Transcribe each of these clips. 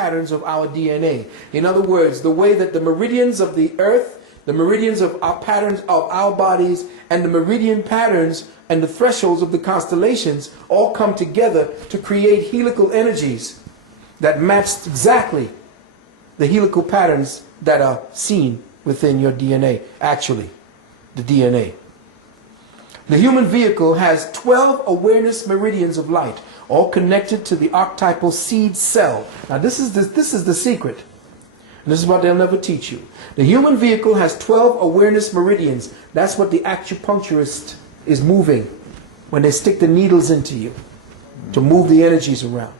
patterns of our DNA. In other words, the way that the meridians of the earth, the meridians of our patterns of our bodies, and the meridian patterns and the thresholds of the constellations all come together to create helical energies that match exactly the helical patterns that are seen within your DNA, actually, the DNA. The human vehicle has 12 awareness meridians of light, all connected to the archetypal seed cell. Now this is the secret. And this is what they'll never teach you. The human vehicle has 12 awareness meridians. That's what the acupuncturist is moving when they stick the needles into you to move the energies around.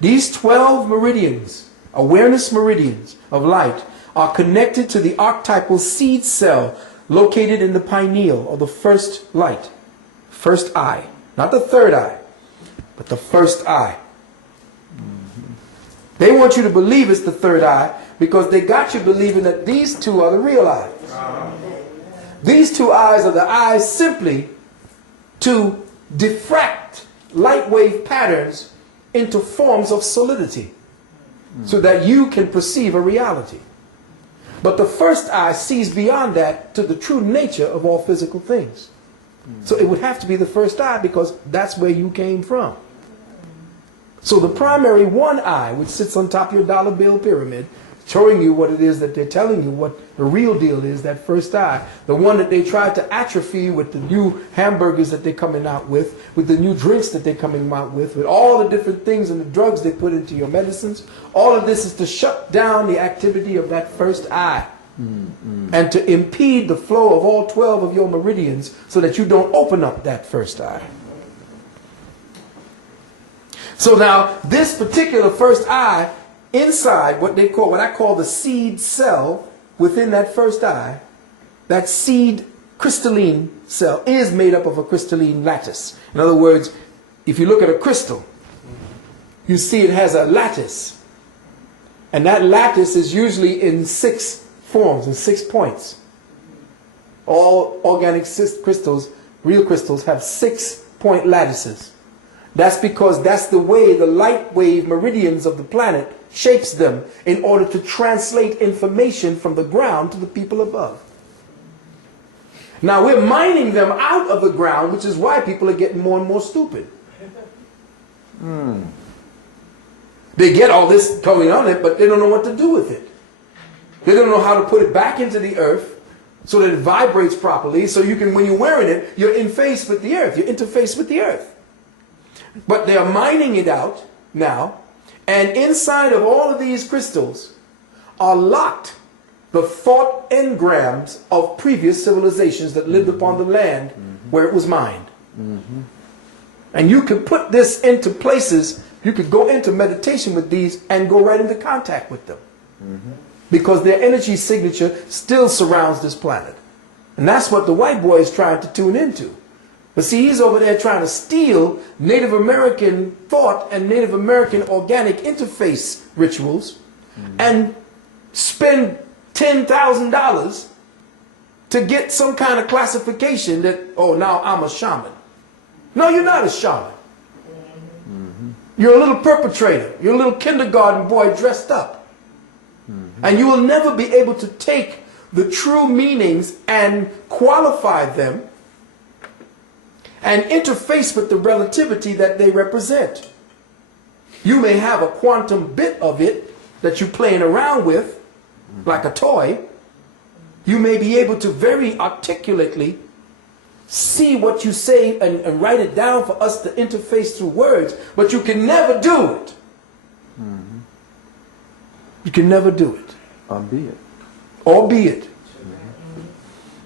These 12 meridians, awareness meridians of light, are connected to the archetypal seed cell located in the pineal, or the first light, first eye. Not the third eye, but the first eye. They want you to believe it's the third eye because they got you believing that these two are the real eyes. These two eyes are the eyes simply to diffract light wave patterns into forms of solidity so that you can perceive a reality. But the first eye sees beyond that to the true nature of all physical things. So it would have to be the first eye because that's where you came from. So the primary one eye, which sits on top of your dollar bill pyramid, showing you what it is that they're telling you, what the real deal is, that first eye, the one that they tried to atrophy with the new hamburgers that they're coming out with the new drinks that they're coming out with all the different things and the drugs they put into your medicines. All of this is to shut down the activity of that first eye and to impede the flow of all 12 of your meridians so that you don't open up that first eye. So now this particular first eye, inside what I call the seed cell within that first eye, that seed crystalline cell is made up of a crystalline lattice. In other words, if you look at a crystal, you see it has a lattice. And that lattice is usually in 6 forms, in 6 points. All organic crystals, real crystals, have 6-point lattices. That's because that's the way the light wave meridians of the planet shapes them in order to translate information from the ground to the people above. Now we're mining them out of the ground, which is why people are getting more and more stupid. They get all this going on it, but they don't know what to do with it. They don't know how to put it back into the earth so that it vibrates properly, so you can, when you're wearing it, you're in phase with the earth. You're interfaced with the earth. But they are mining it out now, and inside of all of these crystals are locked the thought engrams of previous civilizations that lived upon the land where it was mined. And you could put this into places, you could go into meditation with these and go right into contact with them. Because their energy signature still surrounds this planet. And that's what the white boy is trying to tune into. But see, he's over there trying to steal Native American thought and Native American organic interface rituals and spend $10,000 to get some kind of classification that, oh, now I'm a shaman. No, you're not a shaman. You're a little perpetrator. You're a little kindergarten boy dressed up. And you will never be able to take the true meanings and qualify them and interface with the relativity that they represent. You may have a quantum bit of it that you're playing around with, like a toy. You may be able to very articulately see what you say and write it down for us to interface through words, but you can never do it. You can never do it. Albeit.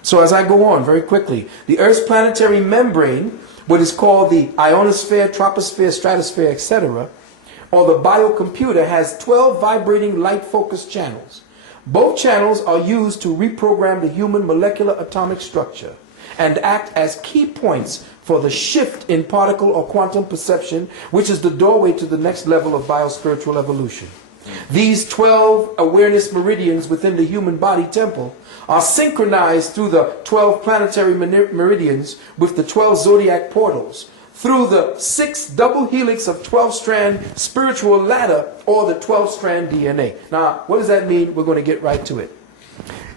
So as I go on very quickly, the Earth's planetary membrane, what is called the ionosphere, troposphere, stratosphere, etc., or the biocomputer, has 12 vibrating light-focused channels. Both channels are used to reprogram the human molecular atomic structure and act as key points for the shift in particle or quantum perception, which is the doorway to the next level of biospiritual evolution. These 12 awareness meridians within the human body temple are synchronized through the 12 planetary meridians with the 12 zodiac portals through the 6 double helix of 12-strand spiritual ladder, or the 12-strand DNA. Now, what does that mean? We're going to get right to it.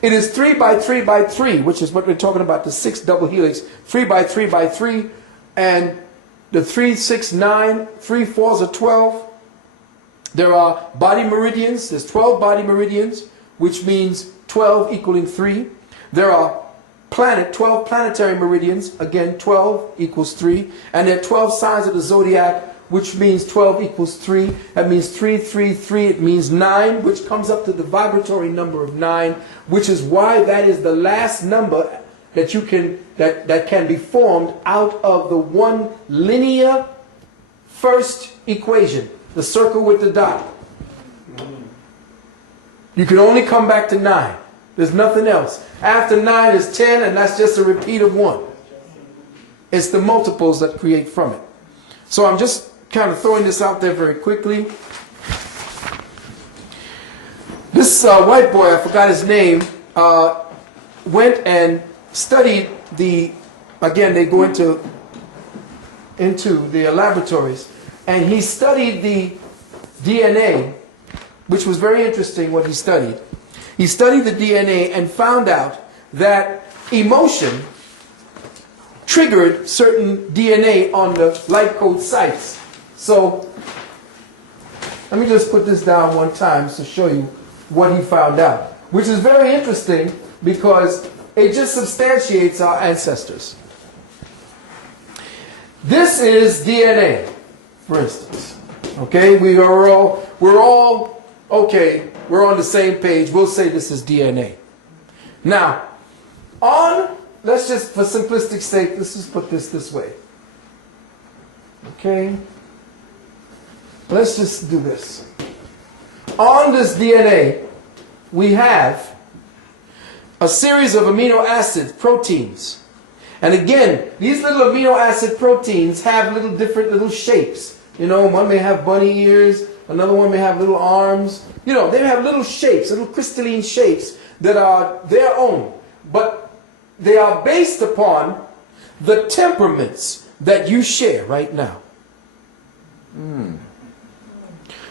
It is 3 by 3 by 3, which is what we're talking about, the 6 double helix, 3 by 3 by 3, and the 3, 6, 9, 3 fours are 12. There are body meridians. There's 12 body meridians, which means 12 equaling 3. There are 12 planetary meridians. Again, 12 equals 3. And there are 12 signs of the zodiac, which means 12 equals 3. That means 3, 3, 3. It means 9, which comes up to the vibratory number of 9, which is why that is the last number that you can that can be formed out of the one linear first equation, the circle with the dot. You can only come back to 9. There's nothing else. After 9 is 10, and that's just a repeat of 1. It's the multiples that create from it. So I'm just kind of throwing this out there very quickly. This white boy, I forgot his name, went and studied again, they go into the laboratories, and he studied the DNA, which was very interesting what he studied. He studied the DNA and found out that emotion triggered certain DNA on the light code sites. So, let me just put this down one time to show you what he found out, which is very interesting because it just substantiates our ancestors. This is DNA, for instance. Okay, we're all okay. We're on the same page. We'll say this is DNA. Now, let's just, for simplistic sake, let's just put this way. Okay, let's just do this. On this DNA, we have a series of amino acid proteins. And again, these little amino acid proteins have different little shapes. You know, one may have bunny ears, another one may have little arms. You know, they have little shapes, little crystalline shapes that are their own. But they are based upon the temperaments that you share right now.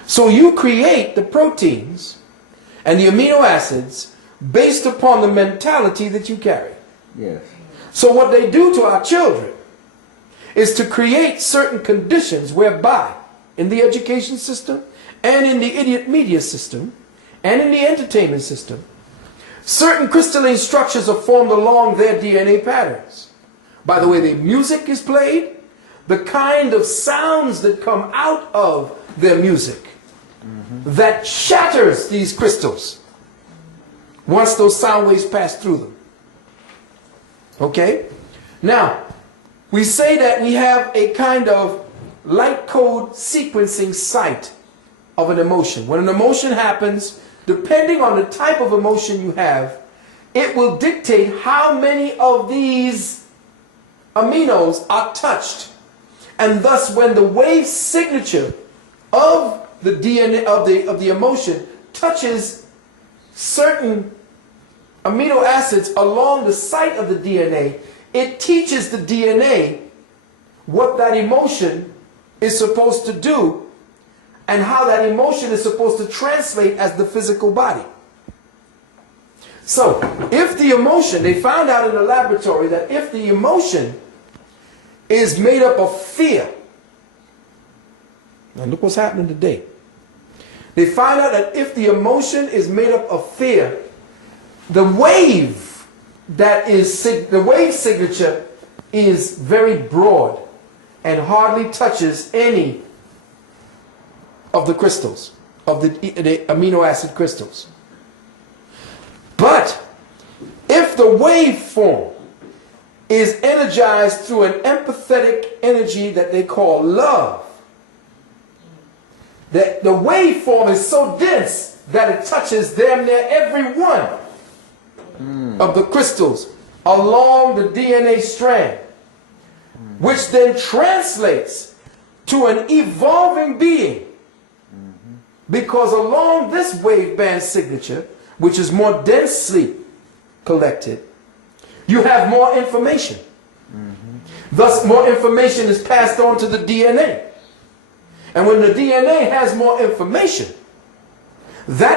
So you create the proteins and the amino acids based upon the mentality that you carry. Yes. So what they do to our children is to create certain conditions whereby in the education system and in the idiot media system and in the entertainment system, certain crystalline structures are formed along their DNA patterns. By the way the music is played, the kind of sounds that come out of their music that shatters these crystals once those sound waves pass through them. Okay? Now, we say that we have a kind of light code sequencing site of an emotion. When an emotion happens, depending on the type of emotion you have, it will dictate how many of these aminos are touched. And thus, when the wave signature of the DNA of the emotion touches certain amino acids along the site of the DNA, it teaches the DNA what that emotion is supposed to do and how that emotion is supposed to translate as the physical body. So, if the emotion, they found out in the laboratory that if the emotion is made up of fear, and look what's happening today. They find out that if the emotion is made up of fear, the wave the wave signature is very broad and hardly touches any of the crystals, of the amino acid crystals. But if the waveform is energized through an empathetic energy that they call love, the waveform is so dense that it touches damn near every one of the crystals along the DNA strand, which then translates to an evolving being. Because along this waveband signature, which is more densely collected, you have more information. Thus, more information is passed on to the DNA. And when the DNA has more information, that